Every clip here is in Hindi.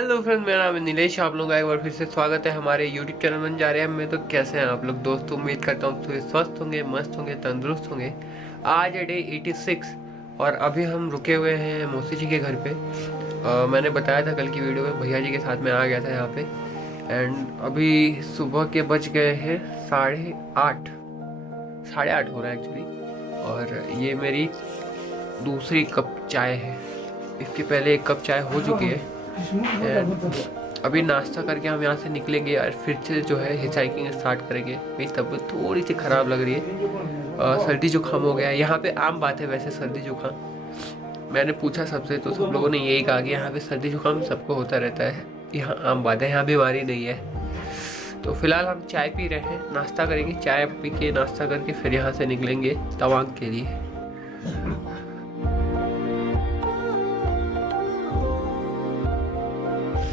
हेलो फ्रेंड, मेरा नाम है नीलेश। आप लोगों का एक बार फिर से स्वागत है हमारे यूट्यूब चैनल बन जा रहे हैं में। तो कैसे हैं आप लोग दोस्तों? उम्मीद करता हूँ तो स्वस्थ होंगे, मस्त होंगे, तंदुरुस्त होंगे। आज है डे 86 और अभी हम रुके हुए हैं मौसी जी के घर पे। मैंने बताया था कल की वीडियो में, भैया जी के साथ में आ गया था यहाँ पे। एंड अभी सुबह के बज गए हैं 8:30 हो रहा है एक्चुअली। और ये मेरी दूसरी कप चाय है। इसके पहले एक कप चाय हो चुकी है। अभी नाश्ता करके हम यहाँ से निकलेंगे और फिर से जो है हिचाइकिंग स्टार्ट करेंगे। मेरी तबीयत थोड़ी सी ख़राब लग रही है, सर्दी जुकाम हो गया है। यहाँ पे आम बात है वैसे सर्दी जुकाम। मैंने पूछा सबसे तो सब लोगों ने यही कहा कि यहाँ पे सर्दी जुकाम सबको होता रहता है, यहाँ आम बात है, यहाँ बीमारी नहीं है। तो फिलहाल हम चाय पी रहे हैं, नाश्ता करेंगे, चाय पी के नाश्ता करके फिर यहाँ से निकलेंगे तवांग के लिए।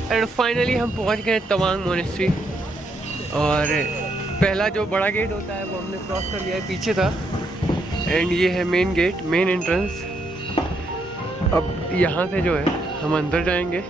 एंड फाइनली हम पहुंच गए तवांग मोनेस्ट्री। और पहला जो बड़ा गेट होता है वो हमने क्रॉस कर लिया है, पीछे था। एंड ये है मेन गेट, मेन एंट्रेंस। अब यहाँ से जो है हम अंदर जाएंगे।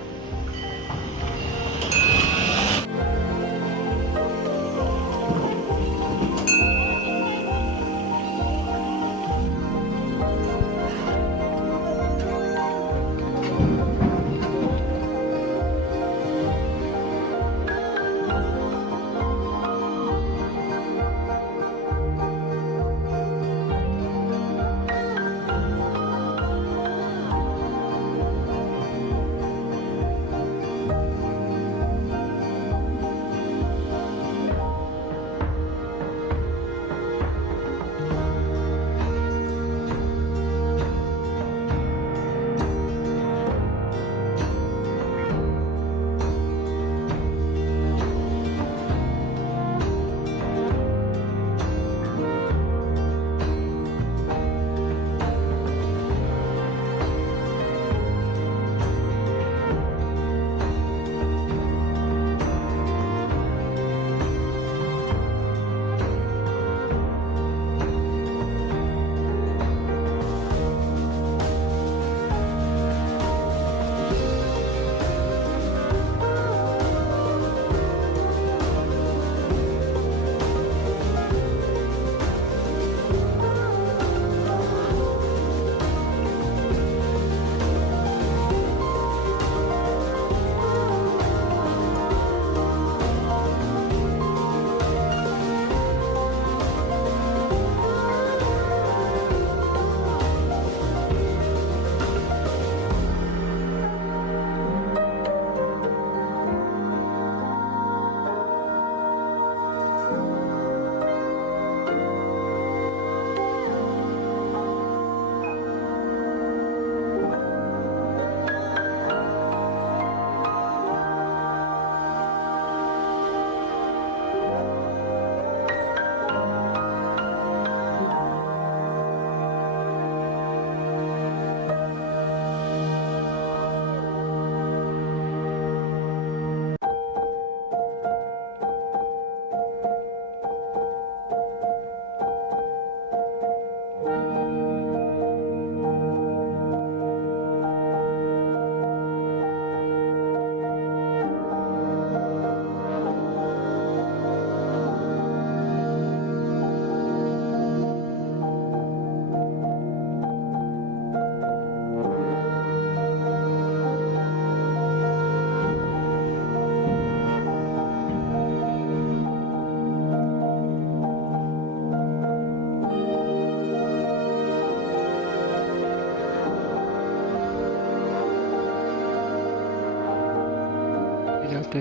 जाते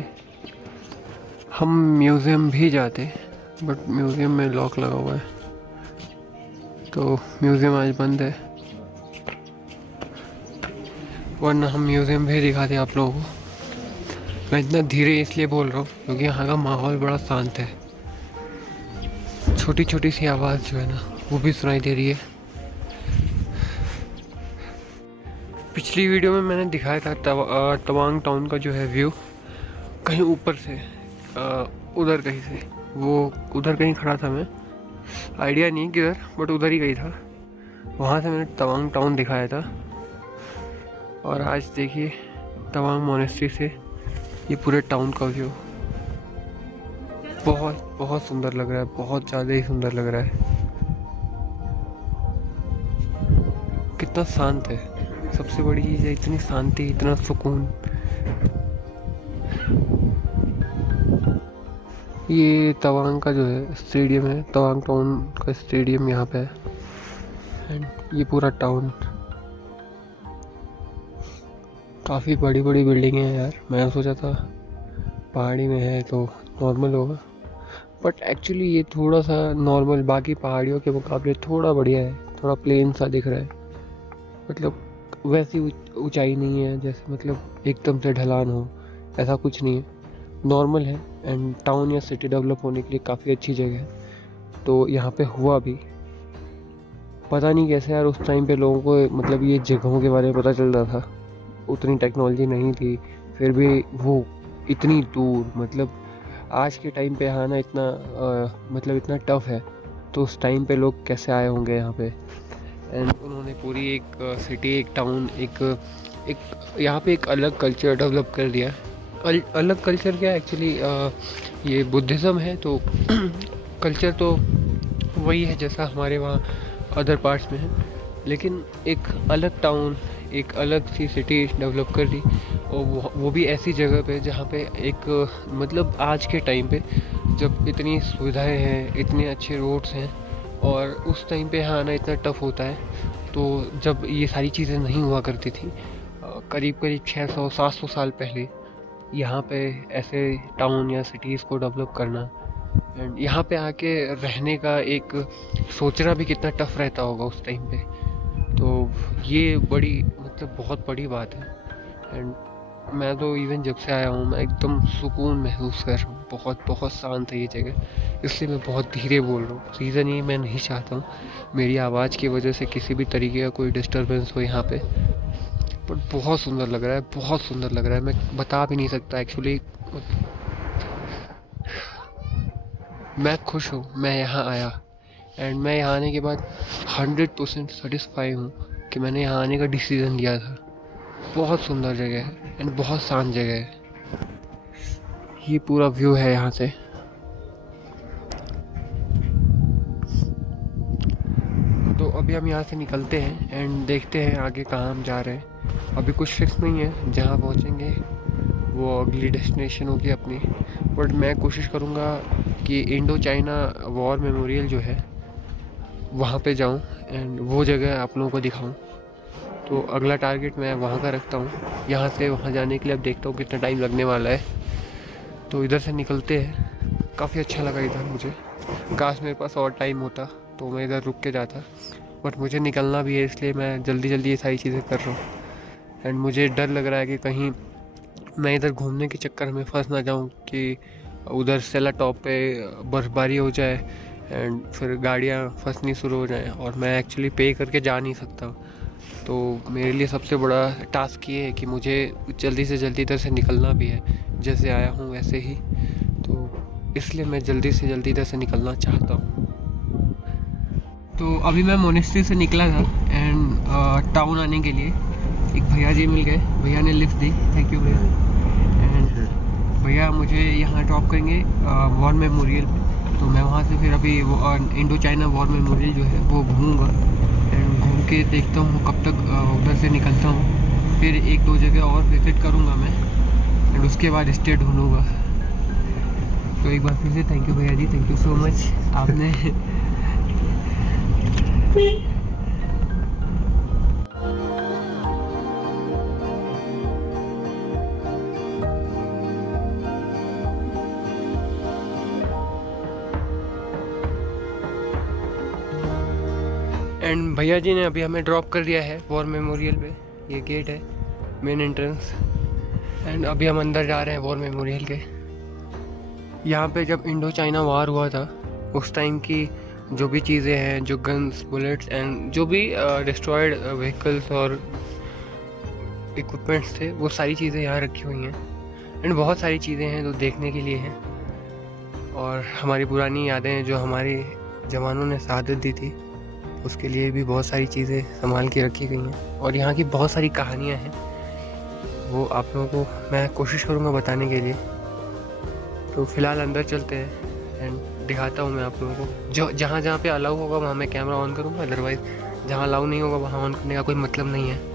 हम म्यूज़ियम भी जाते, बट म्यूज़ियम में लॉक लगा हुआ है तो म्यूज़ियम आज बंद है। वरना हम म्यूज़ियम भी दिखाते आप लोगों को। मैं इतना धीरे इसलिए बोल रहा हूँ क्योंकि यहाँ का माहौल बड़ा शांत है। छोटी छोटी सी आवाज़ जो है ना वो भी सुनाई दे रही है। पिछली वीडियो में मैंने दिखाया था तवांग टाउन का जो है व्यू कहीं ऊपर से, उधर कहीं से, वो उधर कहीं खड़ा था मैं, आइडिया नहीं किधर, बट उधर ही कहीं था। वहाँ से मैंने तवांग टाउन दिखाया था। और आज देखिए तवांग मोनेस्ट्री से ये पूरे टाउन का व्यू बहुत बहुत सुंदर लग रहा है, बहुत ज़्यादा ही सुंदर लग रहा है। कितना शांत है, सबसे बड़ी चीज़ है, इतनी शांति, इतना सुकून। ये तवांग का जो है स्टेडियम है, तवांग टाउन का स्टेडियम यहाँ पे है। एंड ये पूरा टाउन, काफ़ी बड़ी बड़ी बिल्डिंग है यार। मैं सोचा था पहाड़ी में है तो नॉर्मल होगा, बट एक्चुअली ये थोड़ा सा नॉर्मल बाकी पहाड़ियों के मुकाबले थोड़ा बढ़िया है, थोड़ा प्लेन सा दिख रहा है। मतलब वैसी ऊंचाई नहीं है जैसे मतलब एकदम से ढलान हो, ऐसा कुछ नहीं है, नॉर्मल है। एंड टाउन या सिटी डेवलप होने के लिए काफ़ी अच्छी जगह है। तो यहाँ पे हुआ भी, पता नहीं कैसे यार उस टाइम पे लोगों को मतलब ये जगहों के बारे में पता चल रहा था, उतनी टेक्नोलॉजी नहीं थी, फिर भी वो इतनी दूर, मतलब आज के टाइम पे आना इतना मतलब इतना टफ है, तो उस टाइम पे लोग कैसे आए होंगे यहाँ पे। एंड उन्होंने पूरी एक सिटी, एक टाउन, एक यहाँ पे एक अलग कल्चर डेवलप कर दिया। अलग कल्चर क्या एक्चुअली, ये बुद्धिज़्म है तो कल्चर तो वही है जैसा हमारे वहाँ अदर पार्ट्स में है, लेकिन एक अलग टाउन, एक अलग सी सिटी डेवलप कर दी। और वो भी ऐसी जगह पे जहाँ पे एक मतलब आज के टाइम पे जब इतनी सुविधाएं हैं, इतने अच्छे रोड्स हैं, और उस टाइम पे यहाँ आना इतना टफ होता है। तो जब ये सारी चीज़ें नहीं हुआ करती थी, करीब करीब 600-700 साल पहले, यहाँ पे ऐसे टाउन या सिटीज़ को डेवलप करना एंड यहाँ पे आके रहने का एक सोचना भी कितना टफ रहता होगा उस टाइम पे। तो ये बड़ी मतलब बहुत बड़ी बात है। एंड मैं तो इवन जब से आया हूँ मैं एकदम सुकून महसूस कर रहा हूँ, बहुत बहुत शांत है ये जगह, इसलिए मैं बहुत धीरे बोल रहा हूँ। रीज़न ये मैं नहीं चाहता हूँ मेरी आवाज़ की वजह से किसी भी तरीके का कोई डिस्टर्बेंस हो यहाँ पे। बट बहुत सुंदर लग रहा है, बहुत सुंदर लग रहा है, मैं बता भी नहीं सकता एक्चुअली। मैं खुश हूँ मैं यहाँ आया, एंड मैं यहाँ आने के बाद 100% सेटिस्फाई हूँ कि मैंने यहाँ आने का डिसीज़न लिया था। बहुत सुंदर जगह है एंड बहुत शांत जगह है। ये पूरा व्यू है यहाँ से। तो अभी हम यहाँ से निकलते हैं एंड देखते हैं आगे कहाँ हम जा रहे हैं। अभी कुछ फिक्स नहीं है, जहाँ पहुँचेंगे वो अगली डेस्टिनेशन होगी अपनी। बट मैं कोशिश करूँगा कि इंडो चाइना वॉर मेमोरियल जो है वहाँ पे जाऊँ एंड वो जगह आप लोगों को दिखाऊँ। तो अगला टारगेट मैं वहाँ का रखता हूँ। यहाँ से वहाँ जाने के लिए अब देखता हूँ कितना टाइम लगने वाला है। तो इधर से निकलते हैं। काफ़ी अच्छा लगा इधर मुझे, काश मेरे पास और टाइम होता तो मैं इधर रुक के जाता, बट मुझे निकलना भी है इसलिए मैं जल्दी जल्दी ये सारी चीज़ें कर रहा हूँ। एंड मुझे डर लग रहा है कि कहीं मैं इधर घूमने के चक्कर में फंस ना जाऊँ कि उधर सेला टॉप पे बर्फ़बारी हो जाए एंड फिर गाड़ियाँ फंसनी शुरू हो जाएँ और मैं एक्चुअली पे करके जा नहीं सकता। तो मेरे लिए सबसे बड़ा टास्क ये है कि मुझे जल्दी से जल्दी इधर से निकलना भी है, जैसे आया हूँ वैसे ही। तो इसलिए मैं जल्दी से जल्दी इधर से निकलना चाहता हूँ। तो अभी मैं मोनेस्ट्री से निकला था एंड टाउन आने के लिए एक भैया जी मिल गए, भैया ने लिफ्ट दी, थैंक यू भैया। एंड भैया मुझे यहाँ ड्रॉप करेंगे वॉर मेमोरियल पे। तो मैं वहाँ से फिर अभी वो इंडो चाइना वॉर मेमोरियल जो है वो घूमूँगा एंड घूम के देखता हूँ कब तक उधर से निकलता हूँ। फिर 1-2 जगह और विज़िट करूँगा मैं एंड उसके बाद स्टे ढूँढूँगा। तो एक बार फिर से थैंक यू भैया जी, थैंक यू सो मच आपने। एंड भैया जी ने अभी हमें ड्रॉप कर दिया है वॉर मेमोरियल पे। ये गेट है मेन एंट्रेंस एंड अभी हम अंदर जा रहे हैं वॉर मेमोरियल के। यहाँ पे जब इंडो चाइना वार हुआ था उस टाइम की जो भी चीज़ें हैं, जो गन्स, बुलेट्स एंड जो भी डिस्ट्रॉयड व्हीकल्स और इक्विपमेंट्स थे, वो सारी चीज़ें यहाँ रखी हुई हैं। एंड बहुत सारी चीज़ें हैं जो देखने के लिए हैं और हमारी पुरानी यादें हैं जो हमारे जवानों ने शहादत दी थी, उसके लिए भी बहुत सारी चीज़ें संभाल के रखी गई हैं। और यहाँ की बहुत सारी कहानियाँ हैं वो आप लोगों को मैं कोशिश करूँगा बताने के लिए। तो फ़िलहाल अंदर चलते हैं एंड दिखाता हूँ मैं आप लोगों को। जो जहाँ जहाँ पे अलाउ होगा वहाँ मैं कैमरा ऑन करूँगा, अदरवाइज़ जहाँ अलाउ नहीं होगा वहाँ ऑन करने का कोई मतलब नहीं है।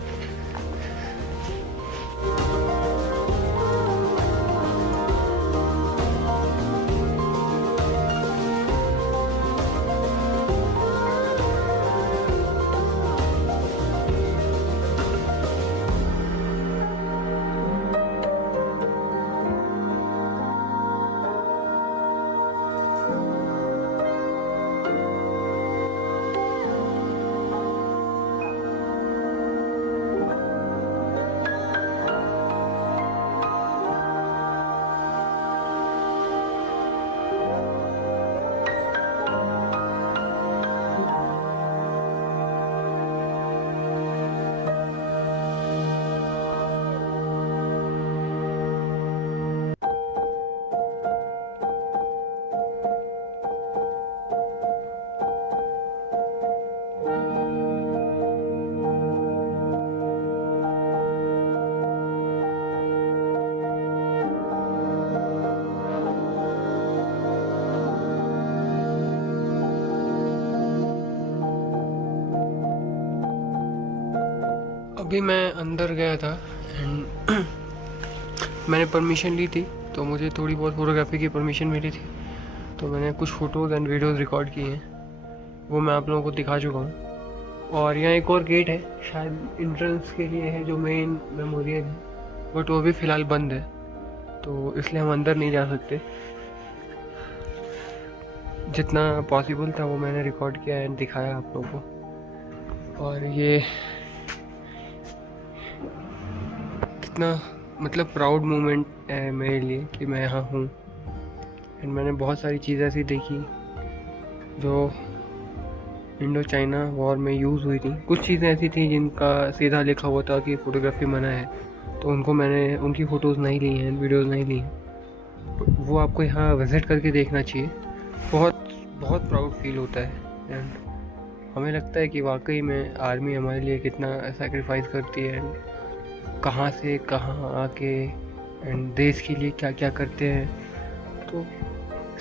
अभी मैं अंदर गया था एंड मैंने परमिशन ली थी, तो मुझे थोड़ी बहुत फोटोग्राफी की परमिशन मिली थी। तो मैंने कुछ फ़ोटोज़ एंड वीडियोज़ रिकॉर्ड किए हैं, वो मैं आप लोगों को दिखा चुका हूँ। और यहाँ एक और गेट है, शायद इंट्रेंस के लिए है, जो मेन मेमोरियल है, बट वो भी फ़िलहाल बंद है, तो इसलिए हम अंदर नहीं जा सकते। जितना पॉसिबल था वो मैंने रिकॉर्ड किया एंड दिखाया आप लोगों को। और ये कितना मतलब प्राउड मोमेंट है मेरे लिए कि मैं यहाँ हूँ। एंड मैंने बहुत सारी चीज़ें ऐसी देखी जो इंडो चाइना वॉर में यूज़ हुई थी। कुछ चीज़ें ऐसी थी जिनका सीधा लिखा हुआ था कि फ़ोटोग्राफी मना है, तो उनको मैंने उनकी फ़ोटोज़ नहीं ली हैं, वीडियोज़ नहीं ली हैं। वो आपको यहाँ विज़िट करके देखना चाहिए। बहुत बहुत प्राउड फील होता है एंड हमें लगता है कि वाकई में आर्मी हमारे लिए कितना सेक्रीफाइस करती है, कहाँ से कहाँ आके एंड देश के लिए क्या क्या करते हैं। तो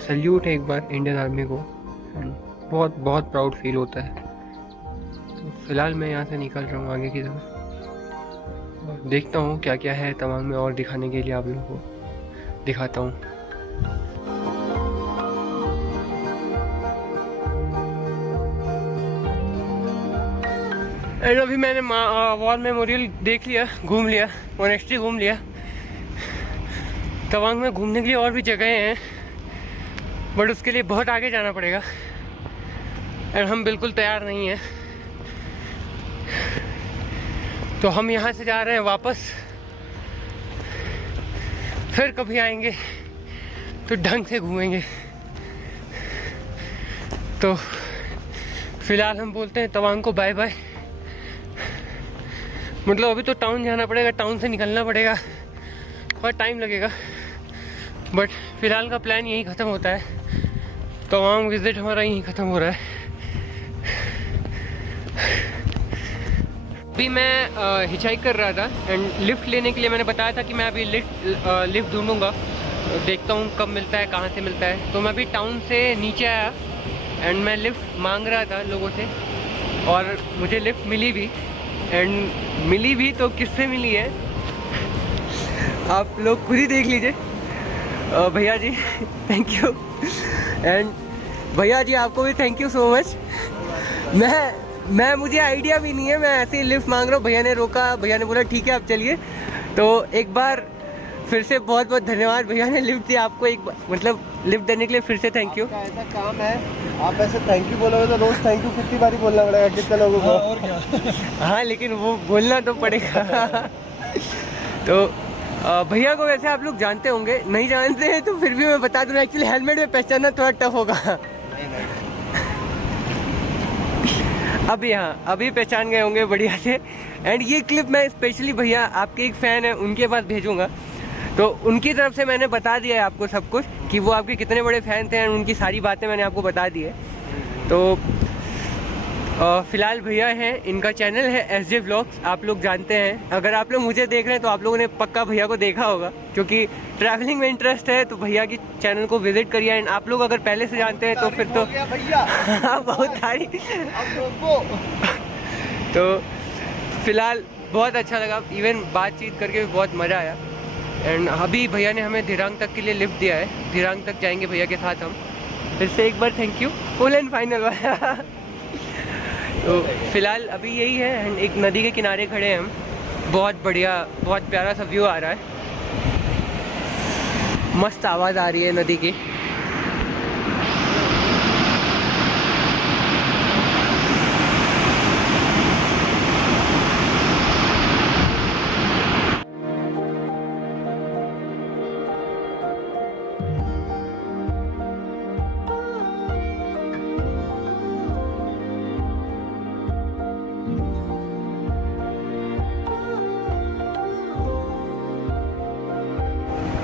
सल्यूट है एक बार इंडियन आर्मी को एंड बहुत बहुत प्राउड फील होता है। तो फिलहाल मैं यहाँ से निकल रहा हूँ आगे की तरफ और देखता हूँ क्या क्या है तवांग में और दिखाने के लिए आप लोगों को दिखाता हूँ। एंड अभी मैंने वॉर मेमोरियल देख लिया, घूम लिया, मोनेस्ट्री घूम लिया। तवांग में घूमने के लिए और भी जगहें हैं, बट उसके लिए बहुत आगे जाना पड़ेगा एंड हम बिल्कुल तैयार नहीं हैं। तो हम यहाँ से जा रहे हैं वापस, फिर कभी आएंगे तो ढंग से घूमेंगे। तो फिलहाल हम बोलते हैं तवांग को बाय बाय। मतलब अभी तो टाउन जाना पड़ेगा, टाउन से निकलना पड़ेगा और टाइम लगेगा, बट फिलहाल का प्लान यही ख़त्म होता है। तवांग विज़िट हमारा यहीं ख़त्म हो रहा है। अभी मैं हिचाइक कर रहा था एंड लिफ्ट लेने के लिए मैंने बताया था कि मैं अभी लिफ्ट ढूंढूंगा, देखता हूँ कब मिलता है, कहाँ से मिलता है। तो मैं अभी टाउन से नीचे आया एंड मैं लिफ्ट मांग रहा था लोगों से और मुझे लिफ्ट मिली भी। एंड मिली भी तो किससे मिली है आप लोग खुद ही देख लीजिए। भैया जी थैंक यू, एंड भैया जी आपको भी थैंक यू सो मच। मैं मुझे आइडिया भी नहीं है, मैं ऐसे ही लिफ्ट मांग रहा हूँ, भैया ने रोका, भैया ने बोला ठीक है आप चलिए। तो एक बार फिर से बहुत बहुत धन्यवाद, भैया ने लिफ्ट दिया आपको, एक मतलब लिफ्ट देने के लिए फिर से थैंक यू। ऐसा काम है, आप ऐसे थैंक यू बोलोगे तो रोज थैंक यू कितनी बारी बोलना पड़ेगा, कितने लोगों को। और क्या हाँ लेकिन वो बोलना तो पड़ेगा। तो भैया को वैसे आप लोग जानते होंगे, नहीं जानते हैं तो फिर भी मैं बता दूँ, एक्चुअली हेलमेट में पहचानना थोड़ा टफ होगा। अभी पहचान गए होंगे बढ़िया से। एंड ये क्लिप मैं स्पेशली भैया आपके एक फ़ैन है उनके पास भेजूंगा, तो उनकी तरफ से मैंने बता दिया है आपको सब कुछ कि वो आपके कितने बड़े फ़ैन थे एंड उनकी सारी बातें मैंने आपको बता दी है। तो फ़िलहाल भैया हैं, इनका चैनल है SJ Vlogs, आप लोग जानते हैं। अगर आप लोग मुझे देख रहे हैं तो आप लोगों ने पक्का भैया को देखा होगा, क्योंकि ट्रैवलिंग में इंटरेस्ट है तो भैया की चैनल को विजिट करिए। एंड आप लोग अगर पहले से जानते हैं तो फिर तो भैया बहुत सारी तो फिलहाल बहुत अच्छा लगा, इवन बातचीत करके भी बहुत मज़ा आया। एंड अभी भैया ने हमें दिरांग तक के लिए लिफ्ट दिया है, दिरांग तक जाएंगे भैया के साथ हम। फिर से एक बार thank you, full and final वाला। तो फिलहाल अभी यही है, एंड एक नदी के किनारे खड़े हैं हम। बहुत बढ़िया, बहुत प्यारा सा व्यू आ रहा है, मस्त आवाज़ आ रही है नदी की।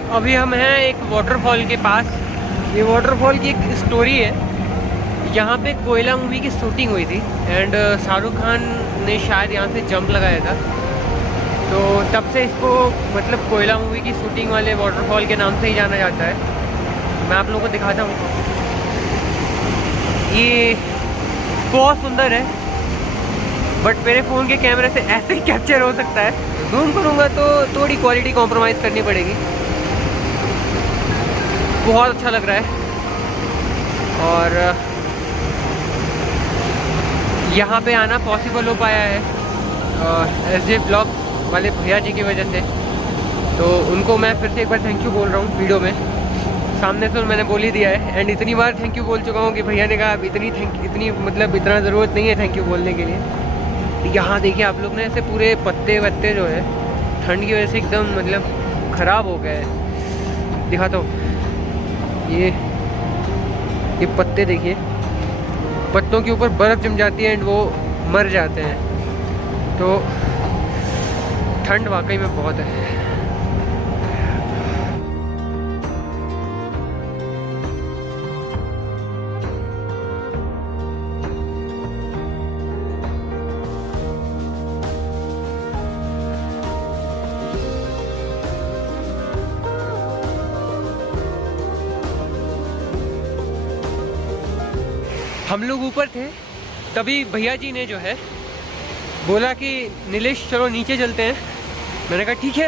अभी हम हैं एक वाटरफॉल के पास। ये वाटरफॉल की एक स्टोरी है। यहाँ पे कोयला मूवी की शूटिंग हुई थी, एंड शाहरुख खान ने शायद यहाँ से जंप लगाया था, तो तब से इसको मतलब कोयला मूवी की शूटिंग वाले वाटरफॉल के नाम से ही जाना जाता है। मैं आप लोगों को दिखाता हूँ, ये बहुत सुंदर है, बट मेरे फ़ोन के कैमरे से ऐसे ही कैप्चर हो सकता है। जूम करूँगा तो थोड़ी क्वालिटी कॉम्प्रोमाइज़ करनी पड़ेगी। बहुत अच्छा लग रहा है, और यहाँ पे आना पॉसिबल हो पाया है SJ Vlog वाले भैया जी की वजह से। तो उनको मैं फिर से एक बार थैंक यू बोल रहा हूँ वीडियो में। सामने से मैंने बोल ही दिया है, एंड इतनी बार थैंक यू बोल चुका हूँ कि भैया ने कहा अब इतनी मतलब इतना ज़रूरत नहीं है थैंक यू बोलने के लिए। यहाँ देखिए आप लोग ने, ऐसे पूरे पत्ते वत्ते जो है ठंड की वजह से एकदम मतलब ख़राब हो गए हैं। दिखाता हूँ, ये पत्ते देखिए, पत्तों के ऊपर बर्फ़ जम जाती है एंड वो मर जाते हैं। तो ठंड वाकई में बहुत है। हम लोग ऊपर थे, तभी भैया जी ने जो है बोला कि नीलेश चलो नीचे चलते हैं। मैंने कहा ठीक है।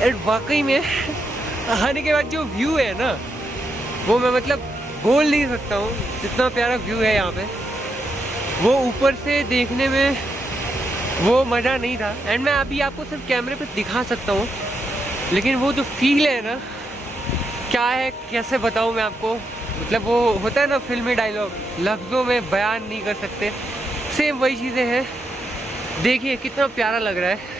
यार वाकई में आने के बाद जो व्यू है ना, वो मैं मतलब बोल नहीं सकता हूँ, जितना प्यारा व्यू है यहाँ पे। वो ऊपर से देखने में वो मज़ा नहीं था, एंड मैं अभी आपको सिर्फ कैमरे पे दिखा सकता हूँ, लेकिन वो जो फील है ना, क्या है कैसे बताऊँ मैं आपको। मतलब वो होता है ना फिल्मी डायलॉग, लफ्ज़ों में बयान नहीं कर सकते, सेम वही चीज़ें हैं। देखिए कितना प्यारा लग रहा है।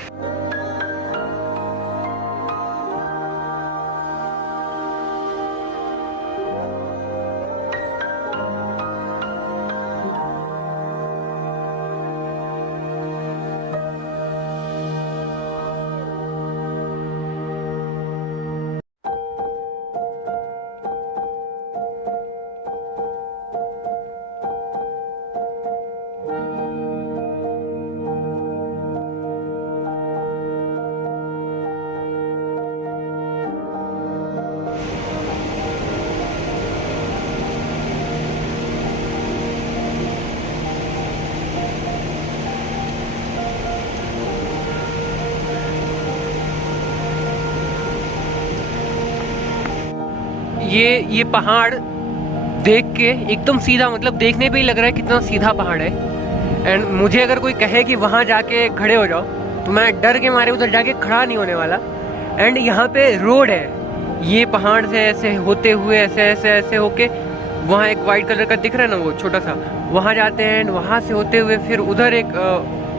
ये पहाड़ देख के एकदम सीधा, मतलब देखने पे ही लग रहा है कितना सीधा पहाड़ है। एंड मुझे अगर कोई कहे कि वहाँ जाके खड़े हो जाओ, तो मैं डर के मारे उधर जाके खड़ा नहीं होने वाला। एंड यहाँ पे रोड है, ये पहाड़ से ऐसे होते हुए ऐसे होके वहाँ एक वाइट कलर का दिख रहा है ना, वो छोटा सा, वहाँ जाते हैं। एंड वहाँ से होते हुए फिर उधर एक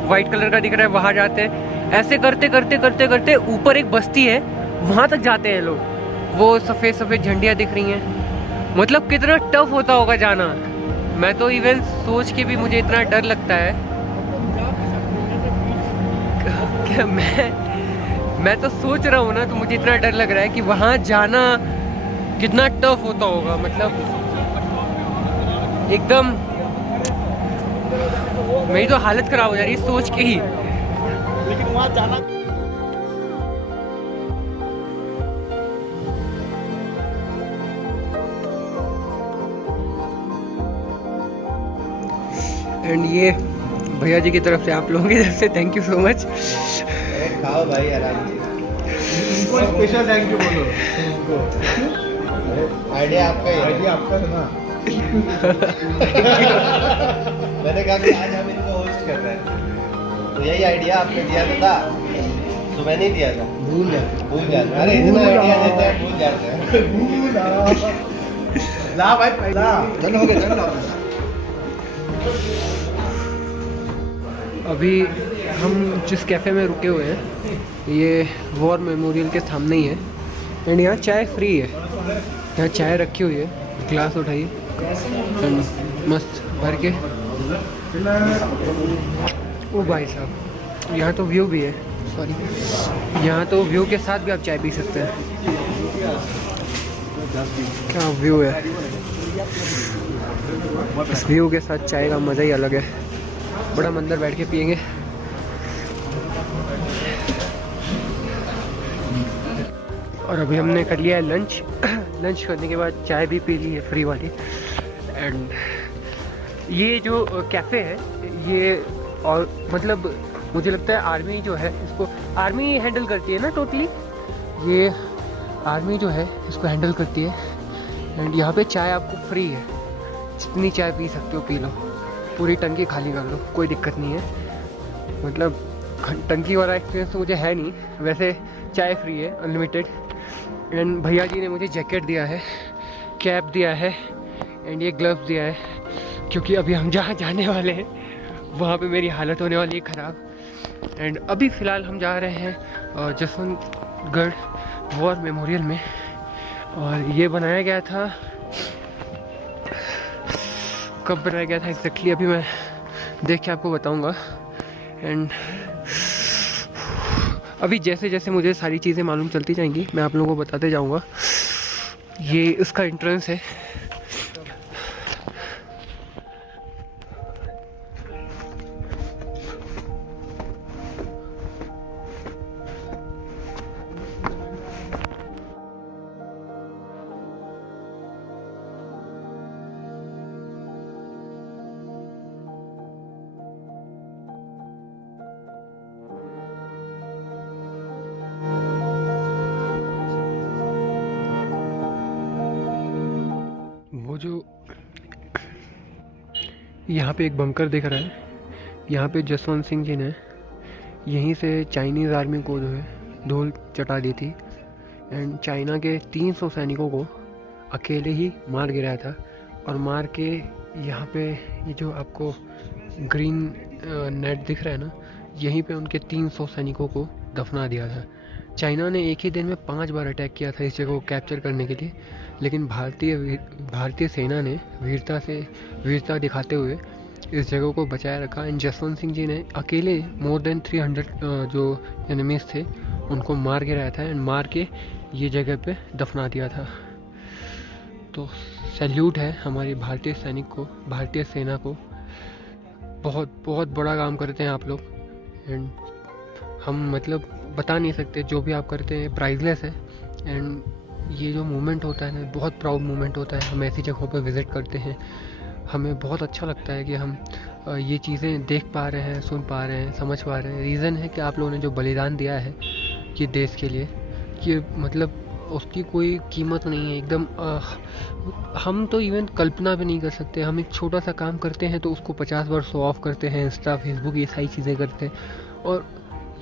वाइट कलर का दिख रहा है, वहाँ जाते हैं। ऐसे करते करते ऊपर एक बस्ती है, वहाँ तक जाते हैं लोग। वो सफ़ेद सफ़ेद झंडियाँ दिख रही हैं। मतलब कितना टफ होता होगा जाना। मैं तो इवन सोच के भी मुझे इतना डर लगता है। मैं तो सोच रहा हूँ ना, तो मुझे इतना डर लग रहा है कि वहाँ जाना कितना टफ होता होगा। मतलब एकदम मेरी तो हालत खराब हो जा रही है सोच के ही। लेकिन वहाँ जाना एंड ये भैया जी की तरफ से, आप लोगों की तरफ से थैंक यू सो मच। खाओ भाई आराम से, इनको स्पेशल थैंक यू बोलो इनको। आइडिया आपका ही, आइडिया आपका है ना। मैंने कहा कि आज हम इनको होस्ट कर रहे हैं, तो यही आइडिया आपने दिया था, तो मैंने ही दिया था। भूल जाते अरे इतना आइडिया देते हैं भूल जाते हैं। ला भाई पहला चल हो गया, चल अभी हम जिस कैफ़े में रुके हुए हैं ये वॉर मेमोरियल के सामने ही है। एंड यहाँ चाय फ्री है, यहाँ चाय रखी हुई है, ग्लास उठाइए एंड मस्त भर के। ओ भाई साहब, यहाँ तो व्यू भी है, सॉरी, यहाँ तो व्यू के साथ भी आप चाय पी सकते हैं। क्या व्यू है, इस व्यू के साथ चाय का मज़ा ही अलग है। बड़ा हम अंदर बैठ के पियेंगे। और अभी हमने कर लिया है लंच। लंच करने के बाद चाय भी पी ली है फ्री वाली। एंड ये जो कैफ़े है ये, और मतलब मुझे लगता है आर्मी जो है इसको, आर्मी हैंडल करती है ना टोटली, ये आर्मी जो है इसको हैंडल करती है। एंड यहाँ पे चाय आपको फ्री है, जितनी चाय पी सकते हो पी लो, पूरी टंकी खाली कर लो, कोई दिक्कत नहीं है। मतलब टंकी वाला एक्सपीरियंस तो मुझे है नहीं, वैसे चाय फ्री है अनलिमिटेड। एंड भैया जी ने मुझे जैकेट दिया है, कैप दिया है एंड ये ग्लव्स दिया है, क्योंकि अभी हम जहाँ जाने वाले हैं वहाँ पे मेरी हालत होने वाली है ख़राब। एंड अभी फ़िलहाल हम जा रहे हैं जसवंतगढ़ वॉर मेमोरियल में। और ये बनाया गया था, कब बनाया गया था एग्जैक्टली अभी मैं देख के आपको बताऊंगा। एंड अभी जैसे जैसे मुझे सारी चीज़ें मालूम चलती जाएंगी मैं आप लोगों को बताते जाऊंगा। ये इसका एंट्रेंस है। जो यहाँ पे एक बंकर दिख रहा है, यहाँ पे जसवंत सिंह जी ने यहीं से चाइनीज़ आर्मी को जो है धूल चटा दी थी। एंड चाइना के 300 सैनिकों को अकेले ही मार गिराया था। और मार के यहाँ पे ये जो आपको ग्रीन नेट दिख रहा है ना, यहीं पे उनके 300 सैनिकों को दफना दिया था। चाइना ने एक ही दिन में 5 बार अटैक किया था इस जगह को कैप्चर करने के लिए, लेकिन भारतीय सेना ने वीरता दिखाते हुए इस जगह को बचाए रखा। एंड जसवंत सिंह जी ने अकेले मोर देन 300 जो एनिमीज थे उनको मार के रहा था एंड मार के ये जगह पे दफना दिया था। तो सैल्यूट है हमारी भारतीय सैनिक को, भारतीय सेना को। बहुत बहुत बड़ा काम करते हैं आप लोग। एंड हम मतलब बता नहीं सकते, जो भी आप करते हैं प्राइजलेस है। एंड ये जो मोमेंट होता है ना, बहुत प्राउड मोमेंट होता है। हम ऐसी जगहों पर विज़िट करते हैं, हमें बहुत अच्छा लगता है कि हम ये चीज़ें देख पा रहे हैं, सुन पा रहे हैं, समझ पा रहे हैं। रीज़न है कि आप लोगों ने जो बलिदान दिया है ये देश के लिए, कि मतलब उसकी कोई कीमत नहीं है एकदम। हम तो इवन कल्पना भी नहीं कर सकते। हम एक छोटा सा काम करते हैं तो उसको 50 बार शो ऑफ करते हैं, इंस्टा फेसबुक ये सारी चीज़ें करते हैं। और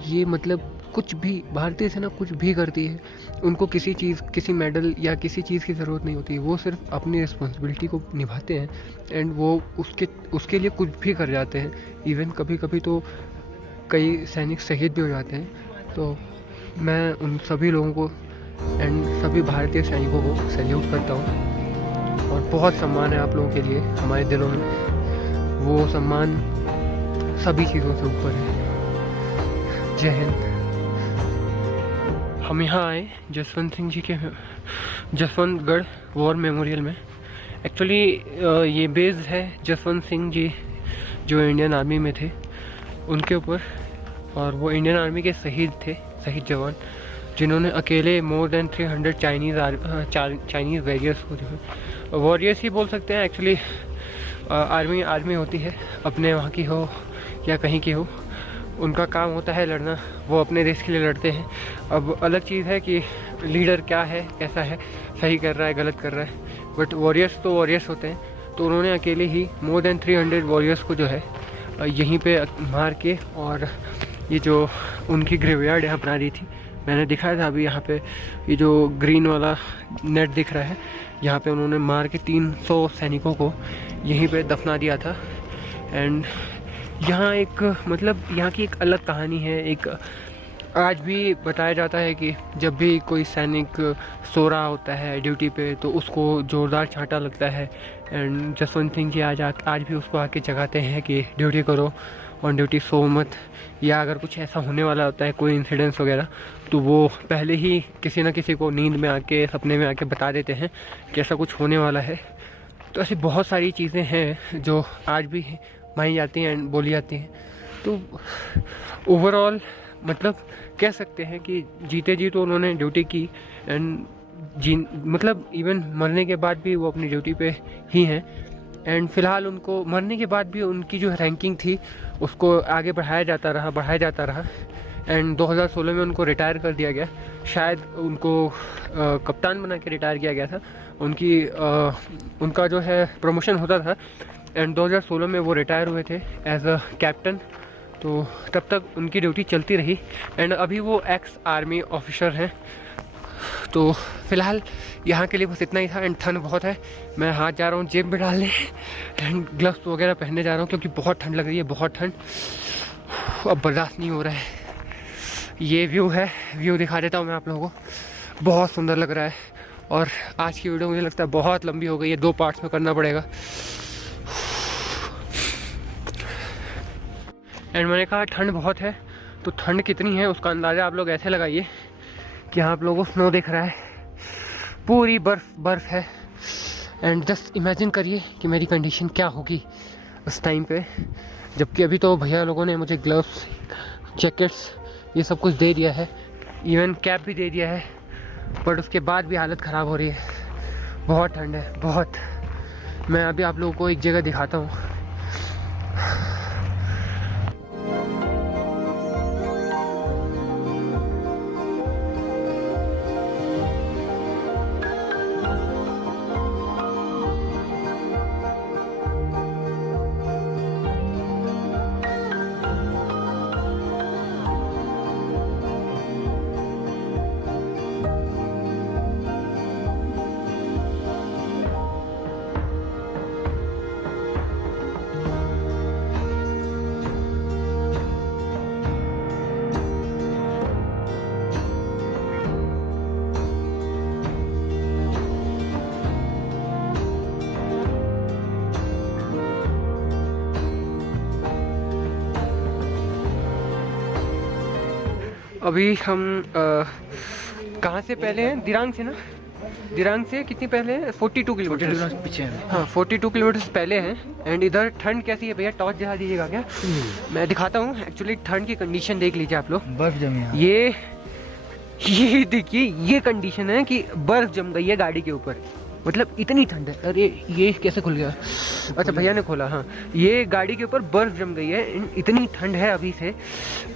ये मतलब कुछ भी भारतीय सेना कुछ भी करती है, उनको किसी मेडल या किसी चीज़ की ज़रूरत नहीं होती। वो सिर्फ अपनी रिस्पॉन्सिबिलिटी को निभाते हैं एंड वो उसके लिए कुछ भी कर जाते हैं। इवन कभी कभी तो कई सैनिक शहीद भी हो जाते हैं। तो मैं उन सभी लोगों को एंड सभी भारतीय सैनिकों को सैल्यूट करता हूँ। और बहुत सम्मान है आप लोगों के लिए हमारे दिलों में। वो सम्मान सभी चीज़ों से ऊपर है। जय हिंद। हम यहाँ आए जसवंत सिंह जी के जसवंतगढ़ वॉर मेमोरियल में। एक्चुअली ये बेस्ड है जसवंत सिंह जी जो इंडियन आर्मी में थे उनके ऊपर, और वो इंडियन आर्मी के शहीद थे, शहीद जवान, जिन्होंने अकेले मोर देन 300 चाइनीज़ वॉरियर्स को, जो है वॉरियर्स ही बोल सकते हैं एक्चुअली, आर्मी होती है, अपने वहाँ की हो या कहीं की हो, उनका काम होता है लड़ना, वो अपने देश के लिए लड़ते हैं। अब अलग चीज़ है कि लीडर क्या है, कैसा है, सही कर रहा है, गलत कर रहा है, बट वॉरियर्स तो वॉरियर्स होते हैं। तो उन्होंने अकेले ही मोर देन 300 वॉरियर्स को जो है यहीं पे मार के, और ये जो उनकी ग्रेवयार्ड यहाँ बना दी थी, मैंने दिखाया था अभी, यहाँ पे ये जो ग्रीन वाला नेट दिख रहा है, यहाँ पे उन्होंने मार के 300 सैनिकों को यहीं पे दफना दिया था। एंड यहाँ एक मतलब यहाँ की एक अलग कहानी है। एक आज भी बताया जाता है कि जब भी कोई सैनिक सो रहा होता है ड्यूटी पे, तो उसको ज़ोरदार छांटा लगता है, एंड जसवंत सिंह जी आज भी उसको आके जगाते हैं कि ड्यूटी करो, ऑन ड्यूटी सो मत, या अगर कुछ ऐसा होने वाला होता है, कोई इंसिडेंस वगैरह, तो वो पहले ही किसी न किसी को नींद में आके, सपने में आके बता देते हैं कि ऐसा कुछ होने वाला है। तो ऐसी बहुत सारी चीज़ें हैं जो आज भी मानी जाती हैं एंड बोली जाती हैं। तो ओवरऑल मतलब कह सकते हैं कि जीते जी तो उन्होंने ड्यूटी की, एंड मतलब इवन मरने के बाद भी वो अपनी ड्यूटी पे ही हैं। एंड फिलहाल उनको मरने के बाद भी उनकी जो रैंकिंग थी उसको आगे बढ़ाया जाता रहा। एंड 2016 में उनको रिटायर कर दिया गया, शायद उनको कप्तान बना के रिटायर किया गया था। उनका जो है प्रमोशन होता था, एंड 2016 में वो रिटायर हुए थे एज अ कैप्टन। तो तब तक उनकी ड्यूटी चलती रही, एंड अभी वो एक्स आर्मी ऑफिसर हैं। तो फिलहाल यहाँ के लिए बस इतना ही था। एंड ठंड बहुत है, मैं हाथ जा रहा हूँ जेब में डालने, एंड ग्लव्स वगैरह पहनने जा रहा हूँ क्योंकि बहुत ठंड लग रही है, बहुत ठंड, अब बर्दाश्त नहीं हो रहा है। ये व्यू दिखा देता हूँ मैं आप लोगों को, बहुत सुंदर लग रहा है। और आज की वीडियो मुझे लगता है बहुत लंबी हो गई है, 2 पार्ट्स में करना पड़ेगा। एंड मैंने कहा ठंड बहुत है, तो ठंड कितनी है उसका अंदाज़ा आप लोग ऐसे लगाइए कि यहाँ आप लोगों को स्नो दिख रहा है, पूरी बर्फ़ है। एंड जस्ट इमेजिन करिए कि मेरी कंडीशन क्या होगी उस टाइम पे, जबकि अभी तो भैया लोगों ने मुझे ग्लव्स, जैकेट्स, ये सब कुछ दे दिया है, इवन कैप भी दे दिया है, बट उसके बाद भी हालत ख़राब हो रही है। बहुत ठंड है, बहुत। मैं अभी आप लोगों को एक जगह दिखाता हूँ। अभी हम कहाँ से पहले हैं? दिरांग से ना, दिरांग से कितनी पहले है? 42 किलोमीटर पीछे है। हाँ 42 किलोमीटर पहले हैं। एंड इधर ठंड कैसी है भैया? टॉर्च जला दीजिएगा क्या? मैं दिखाता हूँ। एक्चुअली ठंड की कंडीशन देख लीजिए आप लोग, बर्फ जमी है। ये देखिए, ये कंडीशन है कि बर्फ जम गई है गाड़ी के ऊपर, मतलब इतनी ठंड है। अरे ये कैसे खुल गया? अच्छा भैया ने खोला। हाँ, ये गाड़ी के ऊपर बर्फ जम गई है, इतनी ठंड है अभी से।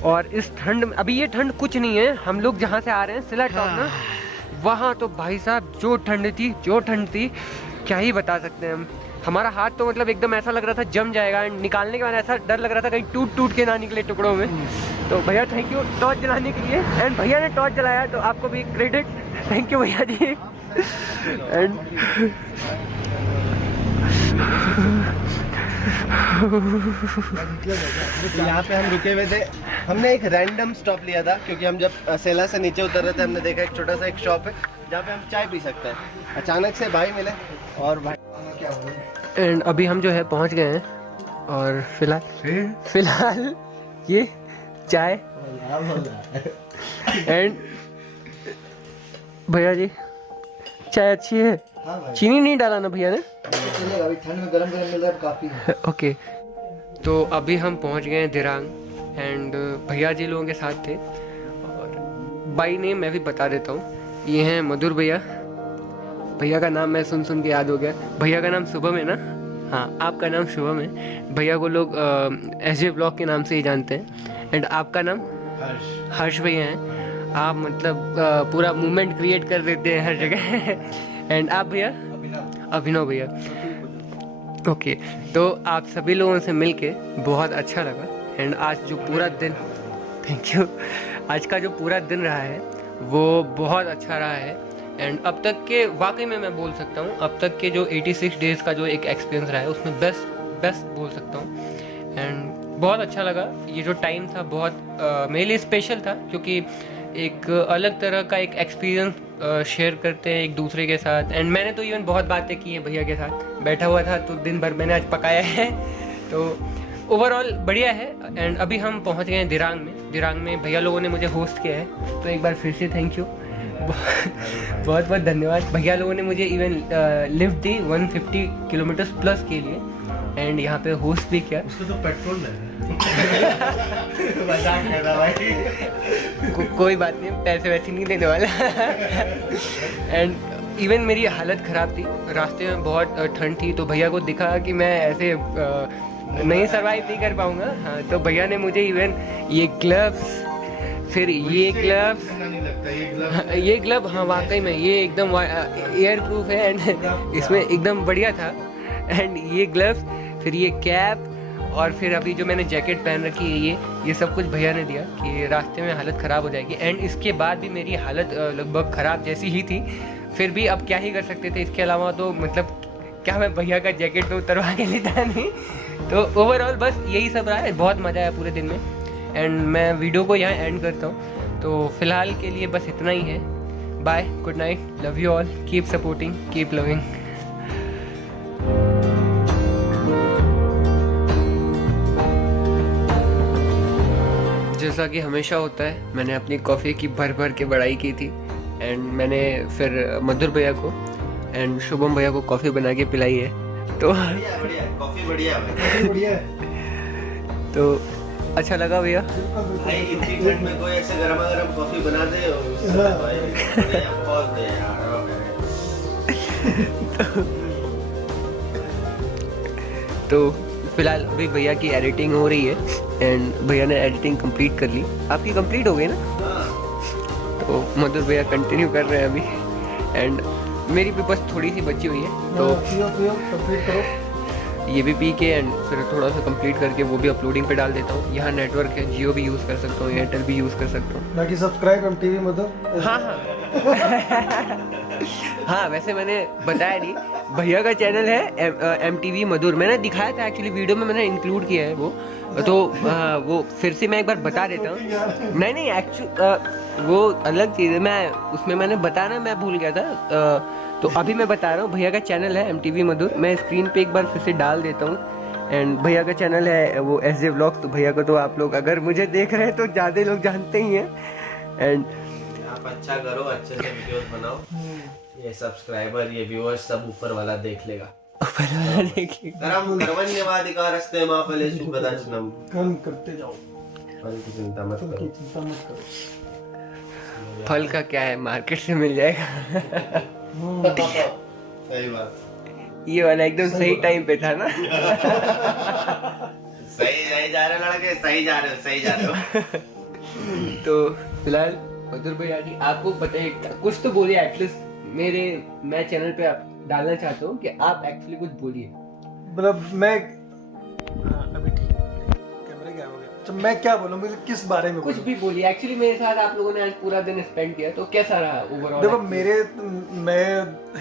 और इस ठंड में, अभी ये ठंड कुछ नहीं है, हम लोग जहाँ से आ रहे हैं सिलट टाउन ना, वहाँ तो भाई साहब जो ठंड थी क्या ही बता सकते हैं हम। हमारा हाथ तो मतलब एकदम ऐसा लग रहा था जम जाएगा, एंड निकालने के बाद ऐसा डर लग रहा था कहीं टूट के ना निकले टुकड़ों में। तो भैया थैंक यू टॉर्च जलाने के लिए, एंड भैया ने टॉर्च जलाया तो आपको भी क्रेडिट, थैंक यू भैया जी। एंड यहाँ पे हम रुके हुए थे, हमने एक रैंडम स्टॉप लिया था क्योंकि हम जब सेला से नीचे उतर रहे थे, हमने देखा एक छोटा सा एक शॉप है जहाँ पे हम चाय पी सकते हैं। अचानक से भाई मिले और भाई एंड अभी हम जो है पहुँच गए हैं, और फिलहाल ये चाय एंड भैया जी चाय अच्छी है। चीनी नहीं डाला ना भैया ने? चलेगा, अभी ठंड में गरम मिल रहा है काफी। ओके, तो अभी हम पहुंच गए हैं दिरांग एंड भैया जी लोगों के साथ थे। और बाई नेम मैं भी बता देता हूँ, ये हैं मधुर भैया। भैया का नाम मैं सुन के याद हो गया। भैया का नाम शुभम है ना? हाँ, आपका नाम शुभम है। भैया को लोग एसजे ब्लॉग के नाम से ही जानते हैं। एंड आपका नाम? हर्ष भैया हैं। आप मतलब पूरा मूवमेंट क्रिएट कर देते हैं हर जगह। एंड आप भैया? अभिनव भैया। ओके, तो आप सभी लोगों से मिलके बहुत अच्छा लगा। एंड आज जो पूरा दिन, थैंक यू, आज का जो पूरा दिन रहा है वो बहुत अच्छा रहा है। एंड अब तक के वाकई में मैं बोल सकता हूँ, अब तक के जो 86 डेज़ का जो एक एक्सपीरियंस रहा है उसमें बेस्ट बोल सकता हूँ। एंड बहुत अच्छा लगा। ये जो टाइम था बहुत मेरे लिए स्पेशल था, क्योंकि एक अलग तरह का एक एक्सपीरियंस शेयर करते हैं एक दूसरे के साथ। एंड मैंने तो इवन बहुत बातें की हैं भैया के साथ, बैठा हुआ था तो दिन भर मैंने आज पकाया है। तो ओवरऑल बढ़िया है। एंड अभी हम पहुंच गए हैं दिरांग में। दिरांग में भैया लोगों ने मुझे होस्ट किया है, तो एक बार फिर से थैंक यू, बहुत बहुत धन्यवाद। भैया लोगों ने मुझे इवन लिफ्ट दी 150 किलोमीटर प्लस के लिए, एंड यहाँ पे होस्ट भी किया। उसको तो पेट्रोल मजाक कर रहा भाई। कोई बात नहीं, पैसे वैसे नहीं देने वाला। एंड इवन मेरी हालत ख़राब थी, रास्ते में बहुत ठंड थी, तो भैया को दिखा कि मैं ऐसे नहीं सर्वाइव नहीं कर पाऊँगा। हाँ, तो भैया ने मुझे इवन ये ग्लव्स, फिर ये ग्लव्स, ये ग्लव, हाँ वाकई में ये एकदम एयर प्रूफ है एंड इसमें एकदम बढ़िया था। एंड ये ग्लव्स, फिर ये कैप, और फिर अभी जो मैंने जैकेट पहन रखी है ये सब कुछ भैया ने दिया कि रास्ते में हालत ख़राब हो जाएगी। एंड इसके बाद भी मेरी हालत लगभग ख़राब जैसी ही थी, फिर भी अब क्या ही कर सकते थे। इसके अलावा तो मतलब क्या मैं भैया का जैकेट तो उतरवा के लेता नहीं। तो ओवरऑल बस यही सब रहा है, बहुत मज़ा आया पूरे दिन में। एंड मैं वीडियो को यहाँ एंड करता हूँ, तो फ़िलहाल के लिए बस इतना ही है। Bye, good night, love you all, keep supporting, keep loving. जैसा कि हमेशा होता है, मैंने अपनी कॉफ़ी की भर के बड़ाई की थी। एंड मैंने फिर मधुर भैया को एंड शुभम भैया को कॉफ़ी बना के पिलाई है। तो बढ़िया कॉफी बढ़िया है। तो अच्छा लगा भैया। भाई इतनी ठंड में कोई ऐसे गरम कॉफी बना दे और उससे भाई बहुत दे यार। तो फिलहाल अभी भैया की एडिटिंग हो रही है एंड भैया ने एडिटिंग कंप्लीट कर ली। आपकी कंप्लीट हो गई ना? तो मधुर भैया कंटिन्यू कर रहे हैं अभी, एंड मेरी भी बस थोड़ी सी बची हुई है, तो कंप्लीट करो। ये भी पी के एंड फिर थोड़ा सा कंप्लीट करके वो भी अपलोडिंग पे डाल देता हूँ। यहाँ नेटवर्क है, जियो भी यूज़ कर सकता हूँ, एयरटेल भी यूज़ कर सकता हूँ। बाकी सब्सक्राइब एमटीवी मधुर। हाँ हाँ, वैसे मैंने बताया नहीं, भैया का चैनल है एमटीवी मधुर। मैंने दिखाया था एक्चुअली, वीडियो में मैंने इंक्लूड किया है वो, तो वो फिर से मैं एक बार बता देता हूँ। नहीं एक्चुअली वो अलग चीज़ है, मैं उसमें मैंने बताना मैं भूल गया था। तो अभी मैं बता रहा हूँ, भैया का चैनल है एमटीवी मधुर। मैं स्क्रीन पे एक बार फिर से डाल देता हूँ। एंड भैया का चैनल है वो एसजे व्लॉग्स। तो भैया को तो आप लोग अगर मुझे देख रहे हैं तो ज़्यादा लोग जानते ही हैं। एंड आप अच्छा करो, अच्छे से वीडियोस बनाओ, ये सब्सक्राइबर ये व्यूअर्स सब ऊपर वाला देख लेगा। देखिए, कर्मण्यवाधिकारस्ते मा फलेषु कदाचन। कर्म करते जाओ, फल की चिंता मत करो। चिंता मत करो। फल का क्या है, मार्केट से मिल जाएगा। सही बात, ये वाला एकदम सही टाइम पे था ना। सही जा रहे लड़के, सही जा रहे हो। तो फिलहाल मधुर भैया जी, आपको बताइए कुछ तो बोलिए एटलीस्ट। मैं चैनल पे आप डालना चाहता हूँ कि आप एक्चुअली कुछ बोलिए। मतलब मैं अभी ठीक कैमरा क्या हो गया? तो मैं क्या बोलूं, मतलब किस बारे में कुछ बोलूं? भी बोलिए। एक्चुअली मेरे साथ आप लोगों ने आज पूरा दिन स्पेंड किया, तो कैसा रहा ओवरऑल? देखो मैं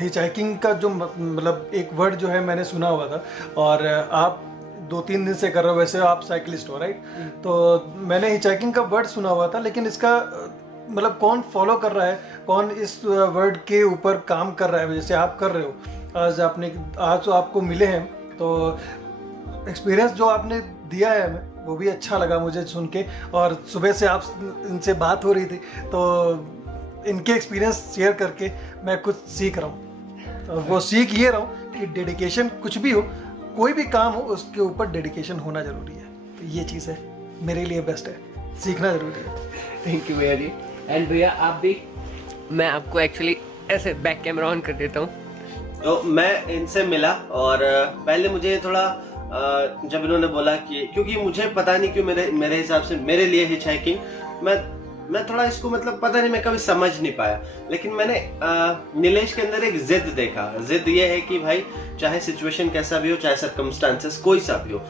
हिचहाइकिंग का जो मतलब एक वर्ड जो है मैंने सुना हुआ था, और आप 2-3 दिन से कर रहे हो, वैसे आप साइकिलिस्ट हो राइट? तो मैंने हिचहाइकिंग का वर्ड सुना हुआ था, लेकिन इसका मतलब कौन फॉलो कर रहा है, कौन इस वर्ड के ऊपर काम कर रहा है जैसे आप कर रहे हो। आज तो आपको मिले हैं, तो एक्सपीरियंस जो आपने दिया है हमें वो भी अच्छा लगा मुझे सुन के। और सुबह से आप इनसे बात हो रही थी, तो इनके एक्सपीरियंस शेयर करके मैं कुछ सीख रहा हूँ। तो वो सीख ये रहा हूँ कि डेडिकेशन कुछ भी हो, कोई भी काम हो उसके ऊपर डेडिकेशन होना ज़रूरी है। तो ये चीज़ है मेरे लिए बेस्ट है, सीखना ज़रूरी है। थैंक यू भैया जी। एंड भैया आप भी, मैं आपको एक्चुअली ऐसे बैक कैमरा ऑन कर देता हूँ। तो मैं इनसे मिला और पहले मुझे थोड़ा जब इन्होंने बोला कि, क्योंकि मुझे पता नहीं क्यों मेरे हिसाब से मेरे लिए हिचहाइकिंग मैं थोड़ा इसको मतलब पता नहीं, मैं कभी समझ नहीं पाया। लेकिन मैंने नीलेश के अंदर एक जिद देखा। जिद ये है कि भाई चाहे सिचुएशन कैसा भी हो, चाहे सर्कमस्टांसेस कोई सा भी हो,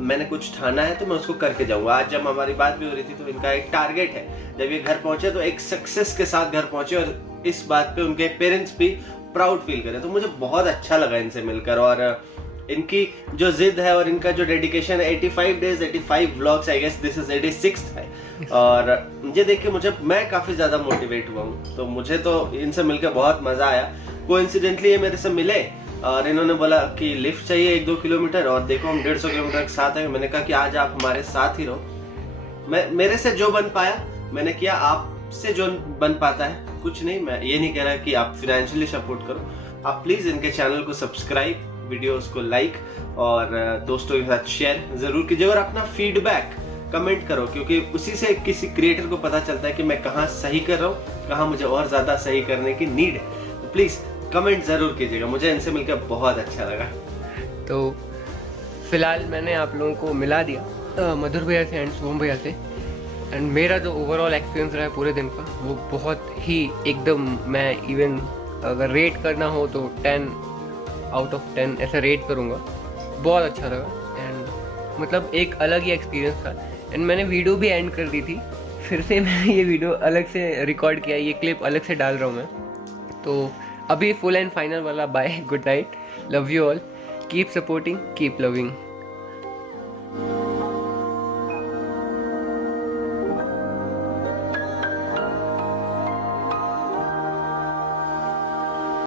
मैंने कुछ ठाना है तो मैं उसको करके जाऊंगा। आज जब हमारी बात भी हो रही थी तो इनका एक टारगेट है, जब ये घर पहुंचे तो एक सक्सेस के साथ घर पहुंचे और इस बात पे उनके पेरेंट्स भी प्राउड फील करें। तो मुझे बहुत अच्छा लगा इनसे मिलकर, और इनकी जो जिद है और इनका जो डेडिकेशन है, 85 days 85 vlogs, I guess this is 86th है। और ये देख के मैं काफी ज्यादा मोटिवेट हुआ हूँ। तो मुझे तो इनसे मिलकर बहुत मजा आया। कोइंसिडेंटली ये मेरे से मिले और इन्होंने बोला कि लिफ्ट चाहिए 1-2 किलोमीटर, और देखो हम 150 किलोमीटर के साथ हैं। मैंने कहा कि आज आप हमारे साथ ही रहो। मेरे से जो बन पाया मैंने किया, आपसे जो बन पाता है कुछ नहीं। मैं ये नहीं कह रहा कि आप फाइनेंशियली सपोर्ट करो, आप प्लीज इनके चैनल को सब्सक्राइब, वीडियोस को लाइक और दोस्तों के साथ शेयर जरूर कीजिए, और अपना फीडबैक कमेंट करो, क्योंकि उसी से किसी क्रिएटर को पता चलता है कि मैं कहाँ सही कर रहा हूँ, कहाँ मुझे और ज्यादा सही करने की नीड है। तो प्लीज कमेंट जरूर कीजिएगा। मुझे इनसे मिलकर बहुत अच्छा लगा। तो फिलहाल मैंने आप लोगों को मिला दिया मधुर भैया से एंड शुभम भैया से। एंड मेरा जो ओवरऑल एक्सपीरियंस रहा है पूरे दिन का, वो बहुत ही एकदम, मैं इवन अगर रेट करना हो तो 10 आउट ऑफ 10 ऐसा रेट करूँगा। बहुत अच्छा लगा एंड मतलब एक अलग ही एक्सपीरियंस था। एंड मैंने वीडियो भी एंड कर दी थी, फिर से मैंने ये वीडियो अलग से रिकॉर्ड किया, ये क्लिप अलग से डाल रहा हूँ मैं। तो अभी फुल एंड फाइनल वाला bye, good night, love you all, keep supporting, keep loving.